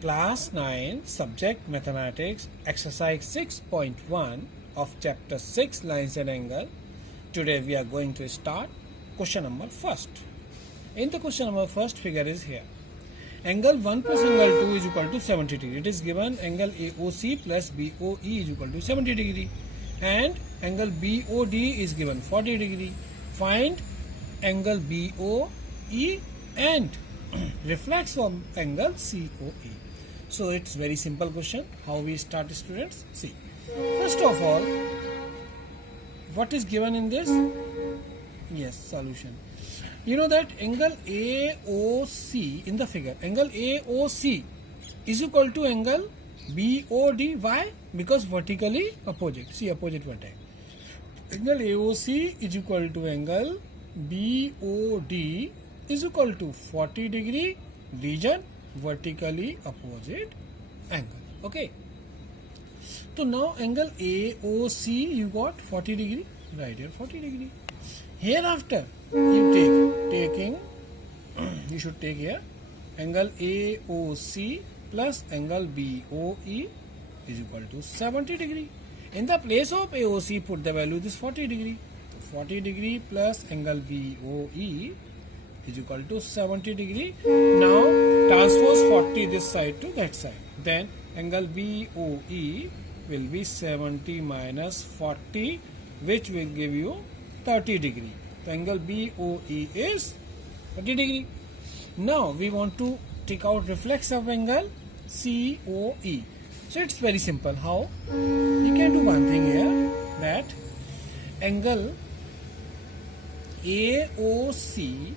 Class 9 Subject Mathematics Exercise 6.1 of Chapter 6 Lines and Angle. Today we are going to start question number first. In the question number first, figure is here. Angle 1 plus angle 2 is equal to 70 degree. It is given angle AOC plus BOE is equal to 70 degree and angle BOD is given 40 degree. Find angle BOE and reflex of angle COE. So it's very simple question. How we start, students? See, first of all, what is given in this? Yes, solution. You know that angle AOC in the figure, angle AOC is equal to angle BOD. Why? Because vertically opposite. See, opposite vertex. Angle AOC is equal to angle BOD is equal to 40 degree region vertically opposite angle. Okay. So now angle AOC you got 40 degree. Right here 40 degree. Hereafter you should take here angle AOC plus angle BOE is equal to 70 degree. In the place of AOC put the value this 40 degree. 40 degree plus angle BOE is equal to 70 degree. Now transpose 40 this side to that side. Then angle BOE will be 70 minus 40, which will give you 30 degree. So angle BOE is 30 degree. Now we want to take out reflex of angle COE. So it's very simple. How? You can do one thing here, that angle AOC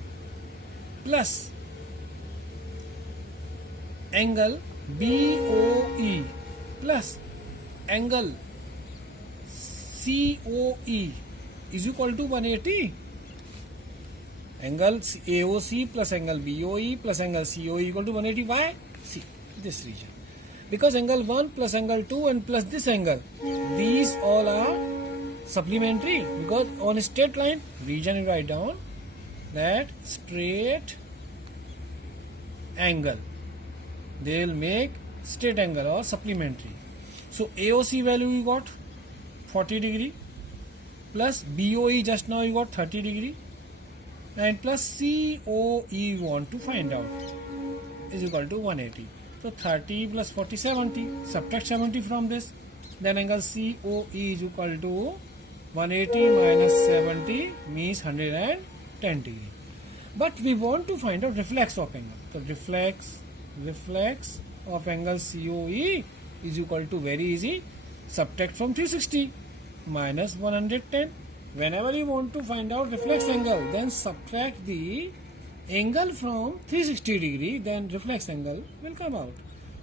plus angle BOE plus angle COE is equal to 180. Angle AOC plus angle BOE plus angle COE equal to 180. Why? See, this region. Because angle 1 plus angle 2 and plus this angle, these all are supplementary. Because on a straight line, region you write down that straight angle, they will make straight angle or supplementary. So AOC value you got 40 degree plus BOE just now you got 30 degree and plus COE you want to find out is equal to 180. So 30 plus 40 70. Subtract 70 from this. Then angle COE is equal to 180 minus 70 means 110 degree. But we want to find out reflex of angle. So reflex of angle COE is equal to, very easy, subtract from 360 minus 110. Whenever you want to find out reflex angle, then subtract the angle from 360 degree, then reflex angle will come out.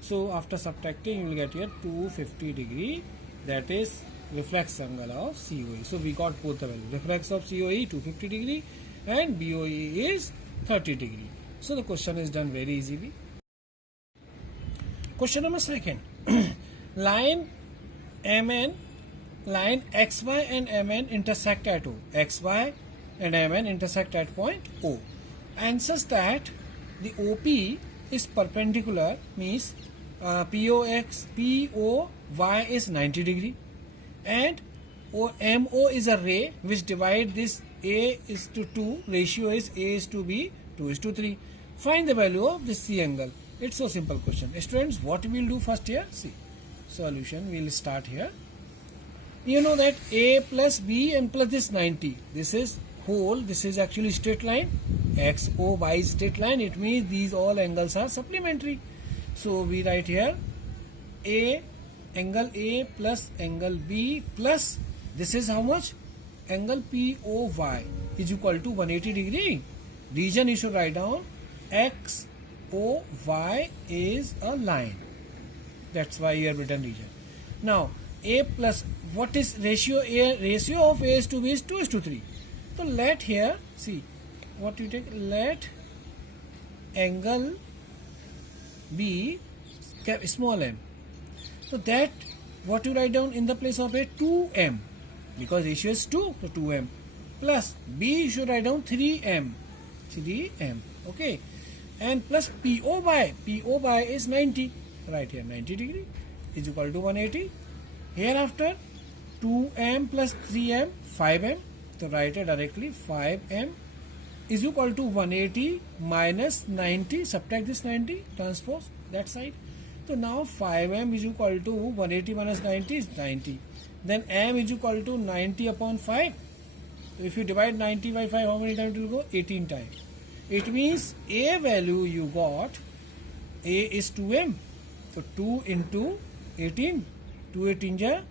So after subtracting you will get here 250 degree, that is reflex angle of COE. So we got both the value. Reflex of COE 250 degree and BOE is 30 degree. So the question is done very easily. Question number second. Line MN, line XY and MN intersect at O. XY and MN intersect at point O. Answers that the OP is perpendicular, means POY is 90 degree and MO is a ray which divide this A is to 2, ratio is A is to B, 2 is to 3. Find the value of this C angle. It's so simple question. Students, what we will do first here? See, solution, we will start here. You know that A plus B and plus this 90, this is whole, this is actually straight line. XOY is straight line, it means these all angles are supplementary. So we write here A, angle A plus angle B plus this is how much? Angle POY is equal to 180 degree. Region you should write down XOY is a line. That's why you have written region. Now A plus, what is ratio A? Ratio of A is to B is 2 is to 3. So let here, see what you take, let angle B small m. So that what you write down in the place of A, 2m, because ratio is 2, so 2m plus B you should write down 3m. Okay, and plus PO by is 90. write here 90 degree is equal to 180. Hereafter 2m plus 3m 5m, so write it directly 5m is equal to 180 minus 90, subtract this 90, transpose that side. So now 5m is equal to 180 minus 90 is 90. Then m is equal to 90 upon 5. So if you divide 90 by 5, how many times it will go? 18 times. It means a value you got, a is 2m. So 2 into 18, 2 18 is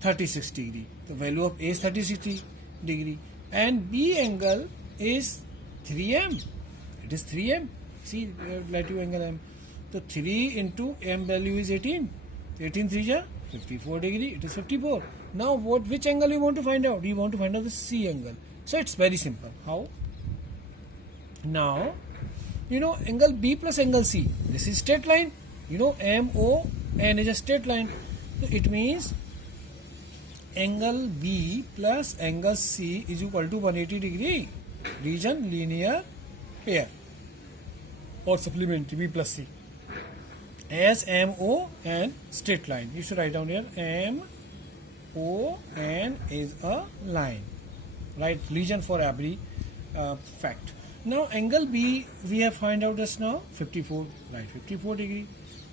36 degree. The value of a is 36 degree. And b angle is 3m. It is 3m. See, relative angle m. So 3 into m value is 18. 18 3 is 54 degree. It is 54. Now which angle you want to find out? You want to find out the C angle. So it's very simple. How? Now, angle B plus angle C. This is straight line. MON is a straight line. So it means angle B plus angle C is equal to 180 degree. Region linear pair or supplementary B plus C. As MO and straight line. You should write down here MON is a line. Right? Region for every fact. Now angle B we have find out just now 54. Right? 54 degree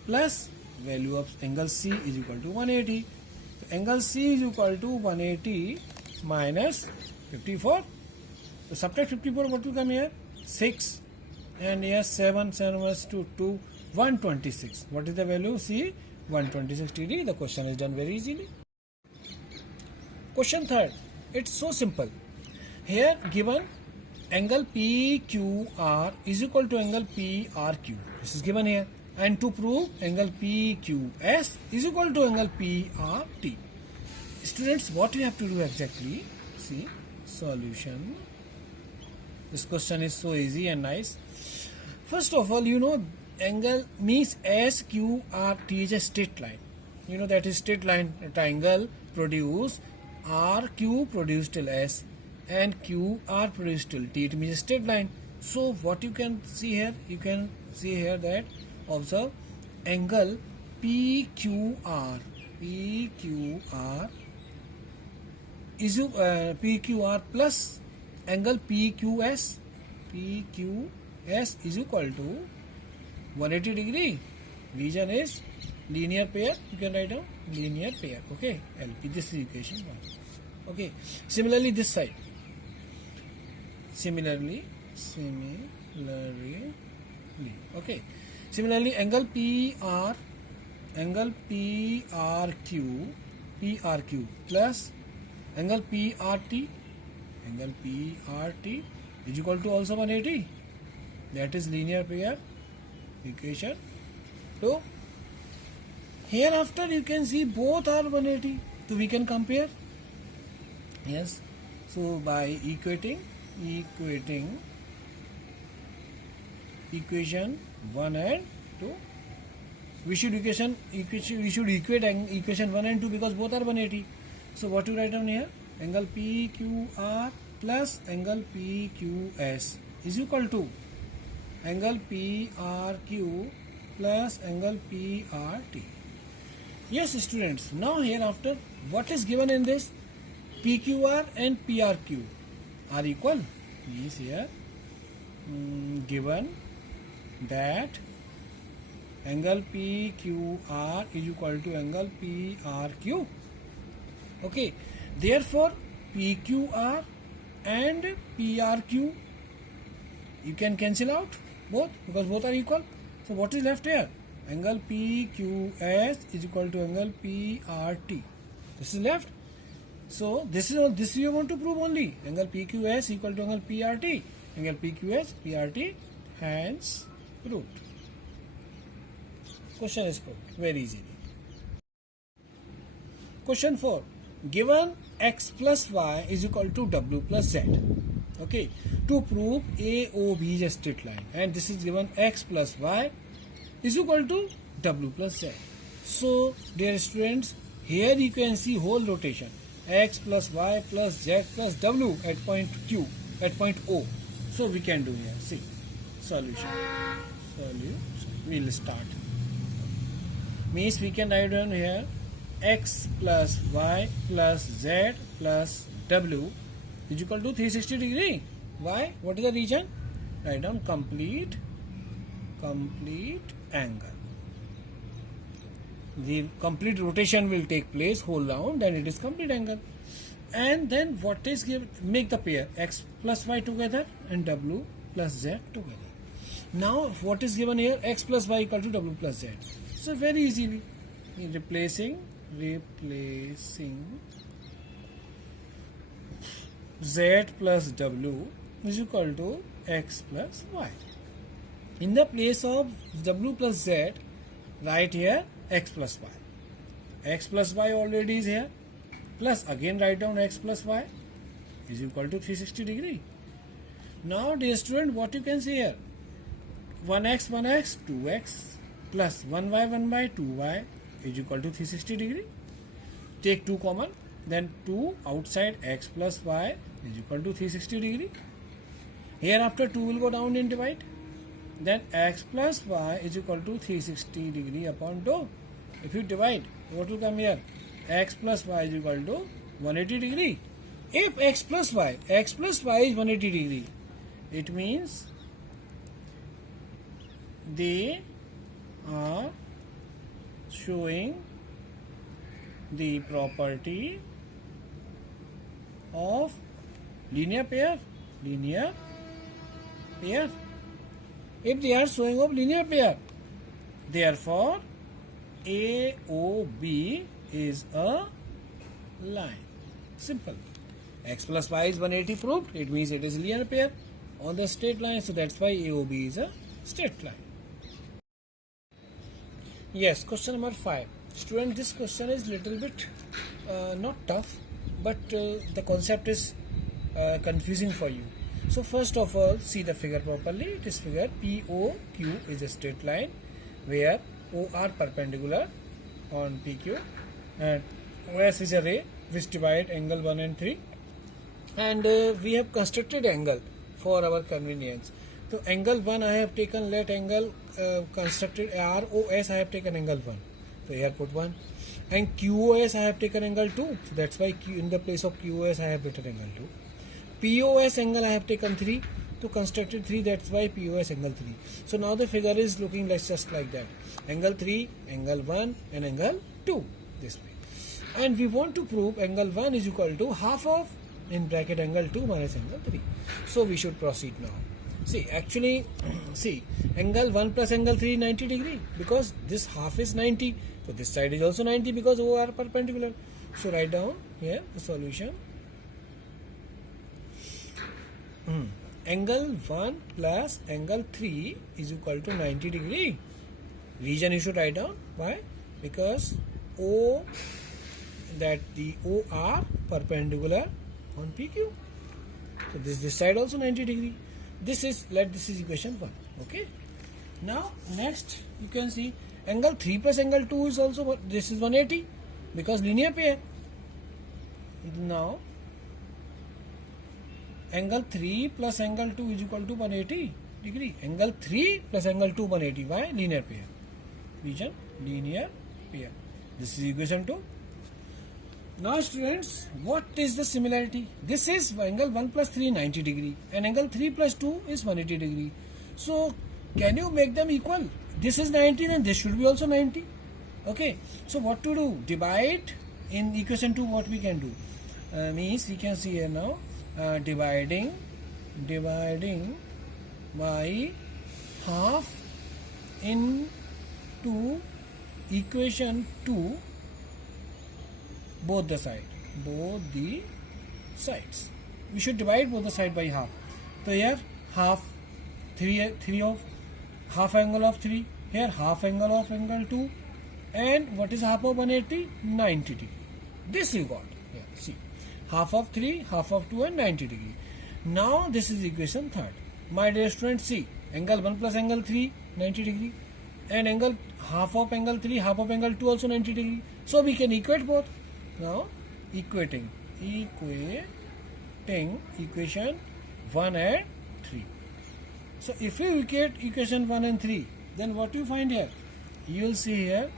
plus value of angle C is equal to 180. So angle C is equal to 180 minus 54. So subtract 54, what will come here? 6. And here 7 was to 2, 126. What is the value? See, 126 degree. The question is done very easily. Question third. It's so simple. Here given angle PQR is equal to angle PRQ. This is given here. And to prove angle PQS is equal to angle PRT. Students, what you have to do exactly? See, solution. This question is so easy and nice. First of all, angle means SQRT is a straight line. That is straight line triangle produce RQ produce till S and QR produce till T. It means a straight line. So what you can see here? You can see here that observe angle PQR is PQR plus angle PQS is equal to 180 degree. Region is linear pair. You can write down linear pair. Okay, LP. This is equation 1. Okay. Similarly, this side. Similarly. Okay. Similarly, angle PRQ plus angle PRT is equal to also 180. That is linear pair equation 2. Hereafter you can see both are 180. So we can compare. Yes. So by equating equation 1 and 2, we should equate equation 1 and 2 because both are 180. So what you write down here? Angle PQR plus angle PQS is equal to angle PRQ plus angle PRT. Yes, students. Now hereafter, what is given in this? PQR and PRQ are equal. Means here given that angle PQR is equal to angle PRQ. Okay. Therefore, PQR and PRQ you can cancel out both because both are equal. So what is left here? Angle PQS is equal to angle PRT. This is left. So this you want to prove only. Angle PQS equal to angle PRT. Angle PQS, PRT, hence proved. Question is proved very easily. Question 4. Given x plus y is equal to w plus z. Okay. To prove AOB is a straight line and this is given x plus y is equal to w plus z. So dear students, here you can see whole rotation x plus y plus z plus w at point Q, at point O. So we can do here. See, solution. We will start. Means we can write down here x plus y plus z plus w is equal to 360 degree. Why? What is the region? Write down complete angle. The complete rotation will take place whole round, then it is complete angle. And then what is given? Make the pair x plus y together and w plus z together. Now what is given here? X plus y equal to w plus z. So very easily replacing z plus w is equal to x plus y. In the place of w plus z, write here x plus y. X plus y already is here. Plus again write down x plus y is equal to 360 degree. Now dear student, what you can see here? 1x, 2x plus 1y, 2y is equal to 360 degree. Take 2 common, then 2 outside x plus y is equal to 360 degree. Here after 2 will go down and divide. Then x plus y is equal to 360 degree upon 2. If you divide, what will come here? X plus y is equal to 180 degree. If x plus y is 180 degree, it means they are showing the property of linear pair. If they are showing of linear pair, therefore AOB is a line. Simple. X plus y is 180 proved. It means it is linear pair on the straight line. So that's why AOB is a straight line. Yes, question number 5. Student, this question is little bit not tough, but the concept is confusing for you. So first of all, see the figure properly. This figure POQ is a straight line where OR perpendicular on PQ and OS is a ray which divide angle 1 and 3, and we have constructed angle for our convenience. So angle 1 I have taken, let angle constructed ROS I have taken angle 1. So here put 1. And QOS I have taken angle 2. So that's why in the place of QOS I have written angle 2. POS angle I have taken 3. So constructed 3, that's why POS angle 3. So now the figure is looking like just like that. Angle 3, angle 1 and angle 2 this way. And we want to prove angle 1 is equal to half of in bracket angle 2 minus angle 3. So we should proceed now. See, actually, see, angle 1 plus angle 3 90 degree because this half is 90. So this side is also 90 because OR perpendicular. So write down here the solution. Angle 1 plus angle 3 is equal to 90 degree. Region you should write down. Why? Because the OR perpendicular on PQ. So this side also 90 degree. This is equation 1. Okay. Now next you can see angle 3 plus angle 2 is also this is 180 because linear pair. Now angle 3 plus angle 2 is equal to 180 degree. Angle 3 plus angle 2 180. Why? Linear pair. Region linear pair. This is equation 2. Now students, what is the similarity? This is angle 1 plus 3 90 degree and angle 3 plus 2 is 180 degree. So can you make them equal? This is 90 and this should be also 90. Okay. So what to do? Divide in equation 2. What we can do? Means we can see here now dividing by half into equation 2 both the sides. We should divide both the side by half. So here half 3 of half angle of 3, here half angle of angle 2, and what is half of 180? 90 degree. This you got here. See, half of 3, half of 2 and 90 degree. Now this is equation 3rd. My dear students, see angle 1 plus angle 3 90 degree and angle half of angle 3 half of angle 2 also 90 degree. So we can equate both. Now equating equation 1 and 3. So if you equate equation 1 and 3, then what you find here? You will see here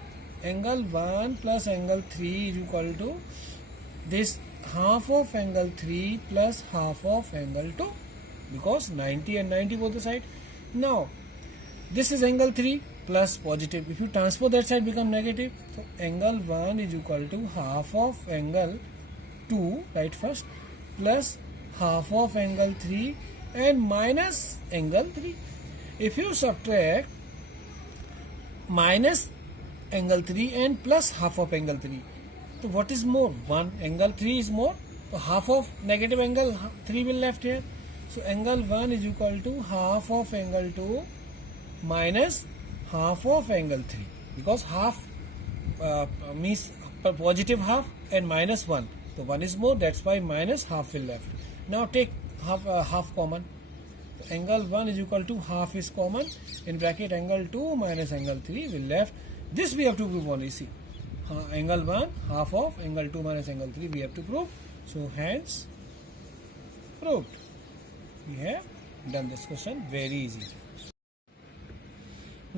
angle 1 plus angle 3 is equal to this half of angle 3 plus half of angle 2, because 90 and 90 both the side. Now this is angle 3 plus positive. If you transpose that side, become negative. So angle 1 is equal to half of angle 2, right, first, plus half of angle 3 and minus angle 3. If you subtract minus angle 3 and plus half of angle 3, so what is more? 1. Angle 3 is more. So half of negative angle 3 will left here. So angle 1 is equal to half of angle 2 minus half of angle 3, because half means positive half and minus 1. So 1 is more, that's why minus half will left. Now take half common. So angle 1 is equal to half is common. In bracket angle 2 minus angle 3 will left. This we have to prove only. See, angle 1 half of angle 2 minus angle 3 we have to prove. So hence proved. We have done this question very easy.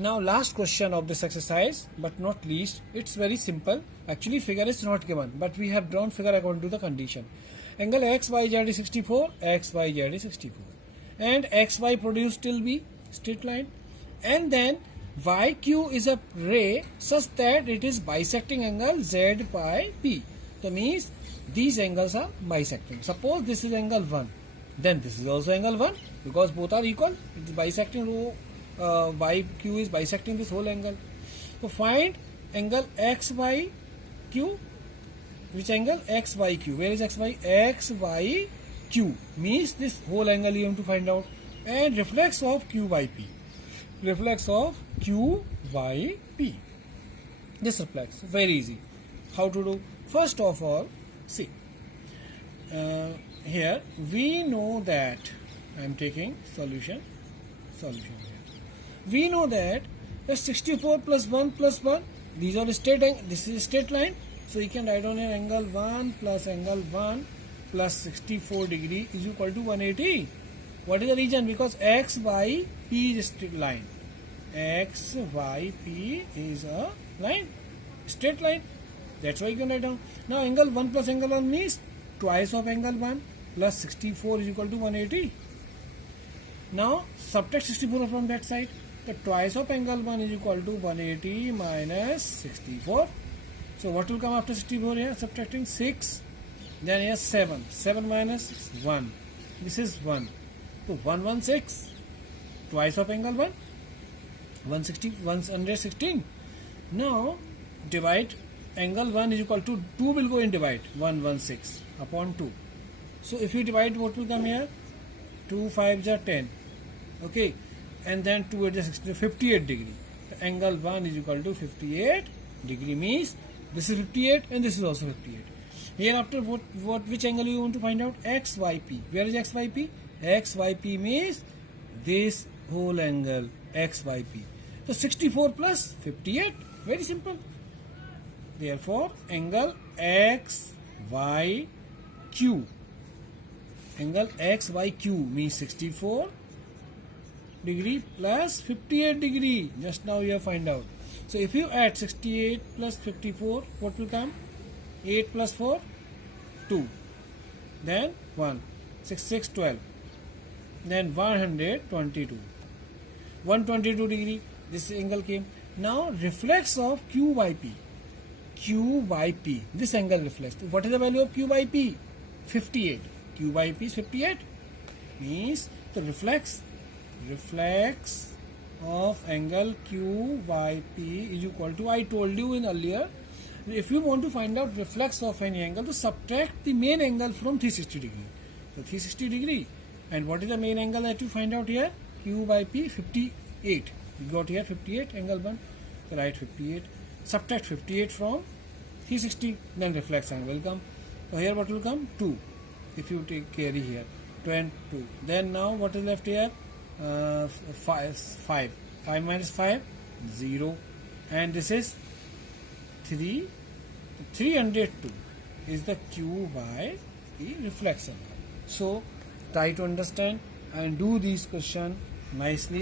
Now last question of this exercise, but not least, it's very simple. Actually figure is not given, but we have drawn figure according to the condition. Angle XYZ is 64, XYZ is 64, and XY produced till B, straight line, and then YQ is a ray such that it is bisecting angle Z by P. So means these angles are bisecting. Suppose this is angle 1, then this is also angle 1, because both are equal. It is bisecting rho. YQ is bisecting this whole angle. So find angle XYQ. Which angle? XYQ. Where is XY? XYQ means this whole angle you have to find out. And reflex of Q by P. Reflex of Q by P. This reflex. Very easy. How to do? First of all, see. Here we know that I am taking solution here. We know that 64 plus 1 plus 1, these are straight, this is a straight line. So you can write down here angle 1 plus angle 1 plus 64 degree is equal to 180. What is the reason? Because X by P is a straight line. X by P is a line, straight line. That's why you can write down. Now angle 1 plus angle 1 means twice of angle 1 plus 64 is equal to 180. Now subtract 64 from that side. The twice of angle 1 is equal to 180 minus 64. So what will come after 64 here? Subtracting 6. Then here 7. 7 minus 1. This is 1. So 116. Twice of angle 1. 116. Now divide angle 1 is equal to 2 will go in divide. 116 upon 2. So if you divide, what will come here? 2 5 are 10. Okay. And then 2 8 is 58 degree. The angle 1 is equal to 58 degree means this is 58 and this is also 58. Hereafter which angle you want to find out? XYP. Where is XYP? XYP means this whole angle XYP. So 64 plus 58. Very simple. Therefore angle XYQ. Angle XYQ means 64 degree plus 58 degree. Just now you have find out. So if you add 68 plus 54, what will come? 8 plus 4, 2. Then 1. 6, 6, 12. Then 122. 122 degree. This angle came. Now reflex of Q by P. Q by P. This angle reflects. What is the value of Q by P? 58. Q by P is 58. Means the reflex of angle Q by P is equal to, I told you in earlier, if you want to find out reflex of any angle, to subtract the main angle from 360 degree. So 360 degree. And what is the main angle that you find out here? Q by P 58. You got here 58 angle 1. Write 58. Subtract 58 from 360. Then reflex angle will come. So here what will come? 2. If you take carry here. 22. Then now what is left here? 5. 5 minus 5, 0. And this is 3. 302 is the Q by P reflection. So try to understand and do these questions nicely.